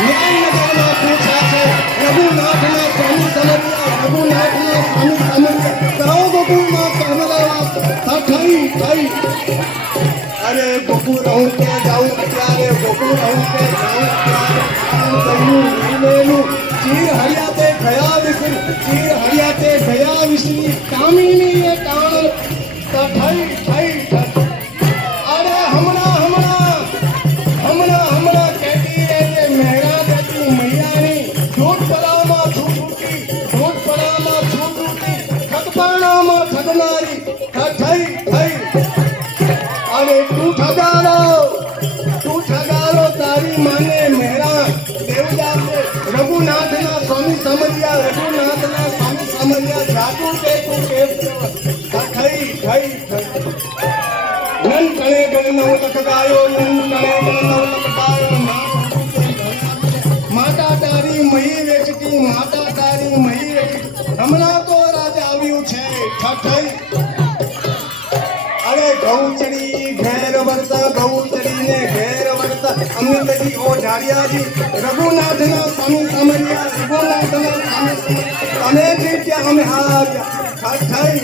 ન્યાયનગરમાં પૂછા છે રઘુનાથના સ્વામી સમર્યા રઘુનાથના સ્વામી સમર્યા કરો ગોકુળમાં કર્મદેવા થઈ થઈ અરે ગોકુળ રહું કે જાઉં ત્યારે ગોકુળ રહું કે જાઉં ત્યારે ચીર હરિયાતે ગયા વિષ્ણુ ચીર હરિયાતે ગયા વિષ્ણુ કામિની એ કાણ થઈ થઈ અરે હમણાં કહેતી રે કે મેરા દેતી મૈયાની છૂટ પડામાં છૂટી ખગપાણામાં ઠગનારી થઈ અરે તું ઠગારો તારી માને મેરા દેવદાસ રઘુનાથના સ્વામી સમજ્યા જાદુ તે તું થઈ નન કણે ગણ નવ લખ ગાયો માતા તારી મહી વેચતી હમણાં તો રાજા આવ્યું છે ઠઠઈ અરે ગૌચડી ઘેર વળતા અમિતજી ઓ ઢાળિયાજી રઘુનાથના સ્વામી સમર્યા અમે જીત્યા અમે હાર્યા થઈ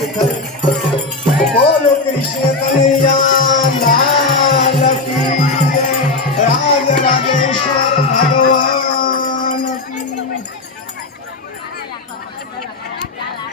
બોલો કૃષ્ણ કનૈયા